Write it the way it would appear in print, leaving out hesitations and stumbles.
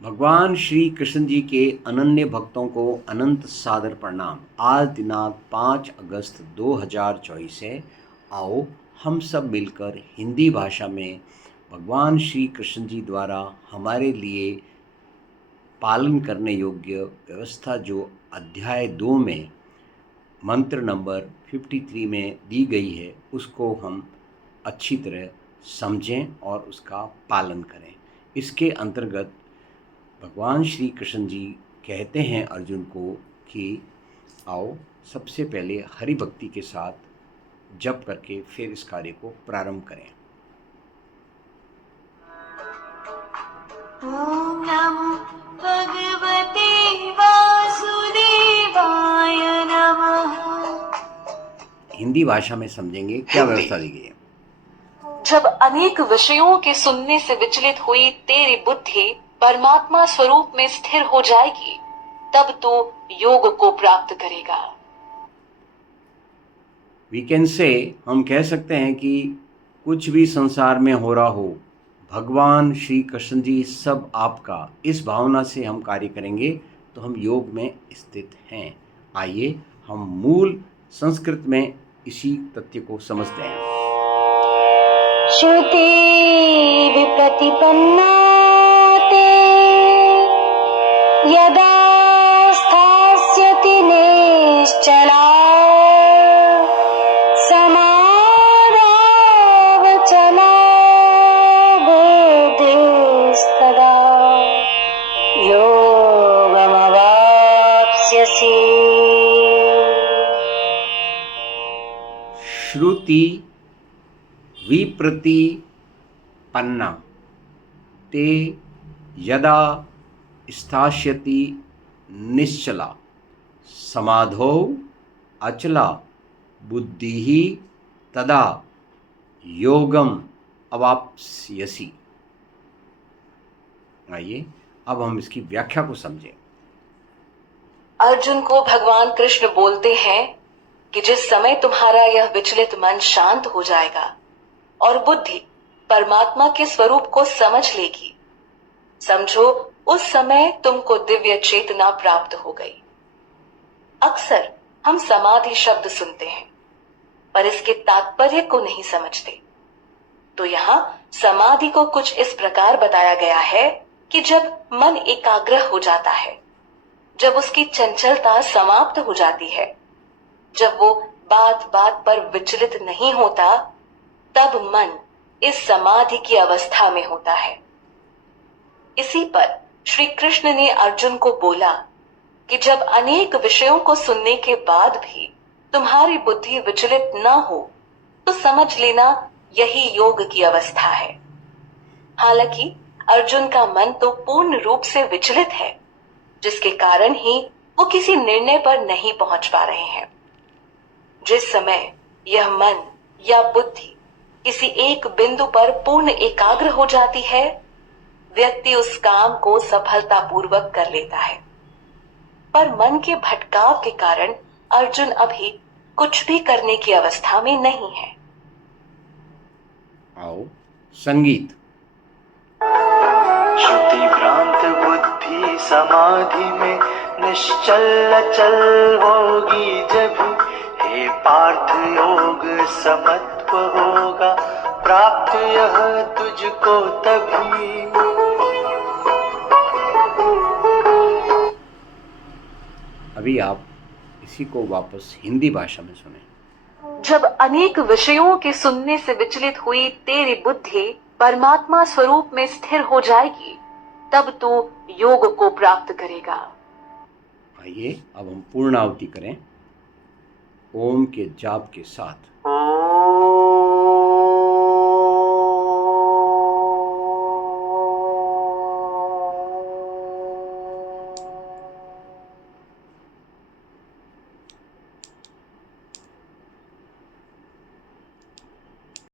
भगवान श्री कृष्ण जी के अनन्य भक्तों को अनंत सादर प्रणाम। आज दिनांक 5 अगस्त 2024 है। आओ हम सब मिलकर हिंदी भाषा में भगवान श्री कृष्ण जी द्वारा हमारे लिए पालन करने योग्य व्यवस्था जो अध्याय 2 में मंत्र नंबर 53 में दी गई है उसको हम अच्छी तरह समझें और उसका पालन करें। इसके अंतर्गत भगवान श्री कृष्ण जी कहते हैं अर्जुन को कि आओ सबसे पहले हरि भक्ति के साथ जप करके फिर इस कार्य को प्रारंभ करें। ओम नमो भगवते वासुदेवाय नमः। हिंदी भाषा में समझेंगे क्या व्यवस्था दी गई है। जब अनेक विषयों के सुनने से विचलित हुई तेरी बुद्धि परमात्मा स्वरूप में स्थिर हो जाएगी, तब तो योग को प्राप्त करेगा। वी कैन से हम कह सकते हैं कि कुछ भी संसार में हो रहा हो, भगवान श्री कृष्ण जी सब आपका, इस भावना से हम कार्य करेंगे तो हम योग में स्थित हैं। आइए हम मूल संस्कृत में इसी तथ्य को समझते हैं। श्रुति विप्रतिपन्ना ते यदा स्थास्यति निश्चला समाधावचला बुद्धिस्तदा योगमवाप्स्यसि। श्रुति विप्रतिपन्ना ते यदा स्थास्यति निश्चला समाधौ अचला बुद्धिः तदा योगम अवाप्स्यसि। आइए अब हम इसकी व्याख्या को समझें। अर्जुन को भगवान कृष्ण बोलते हैं कि जिस समय तुम्हारा यह विचलित मन शांत हो जाएगा और बुद्धि परमात्मा के स्वरूप को समझ लेगी, समझो उस समय तुमको दिव्य चेतना प्राप्त हो गई। अक्सर हम समाधि शब्द सुनते हैं पर इसके तात्पर्य को नहीं समझते। तो यहाँ समाधि को कुछ इस प्रकार बताया गया है कि जब मन एकाग्र हो जाता है, जब उसकी चंचलता समाप्त हो जाती है, जब वो बात बात पर विचलित नहीं होता, तब मन इस समाधि की अवस्था में होता है। इसी पर श्री कृष्ण ने अर्जुन को बोला कि जब अनेक विषयों को सुनने के बाद भी तुम्हारी बुद्धि विचलित न हो तो समझ लेना यही योग की अवस्था है। हालांकि अर्जुन का मन तो पूर्ण रूप से विचलित है, जिसके कारण ही वो किसी निर्णय पर नहीं पहुंच पा रहे हैं। जिस समय यह मन या बुद्धि किसी एक बिंदु पर पूर्ण एकाग्र हो जाती है, व्यक्ति उस काम को सफलतापूर्वक कर लेता है। पर मन के भटकाव के कारण अर्जुन अभी कुछ भी करने की अवस्था में नहीं है। आओ संगीत। श्रुति भ्रांत बुद्धि समाधि में निश्चल अचल होगी जब, हे पार्थ योग समत्व होगा प्राप्त यह तुझको तभी। अभी आप इसी को वापस हिंदी भाषा में सुने। जब अनेक विषयों के सुनने से विचलित हुई तेरी बुद्धि परमात्मा स्वरूप में स्थिर हो जाएगी, तब तू योग को प्राप्त करेगा। आइए अब हम पूर्ण आहुति करें ओम के जाप के साथ।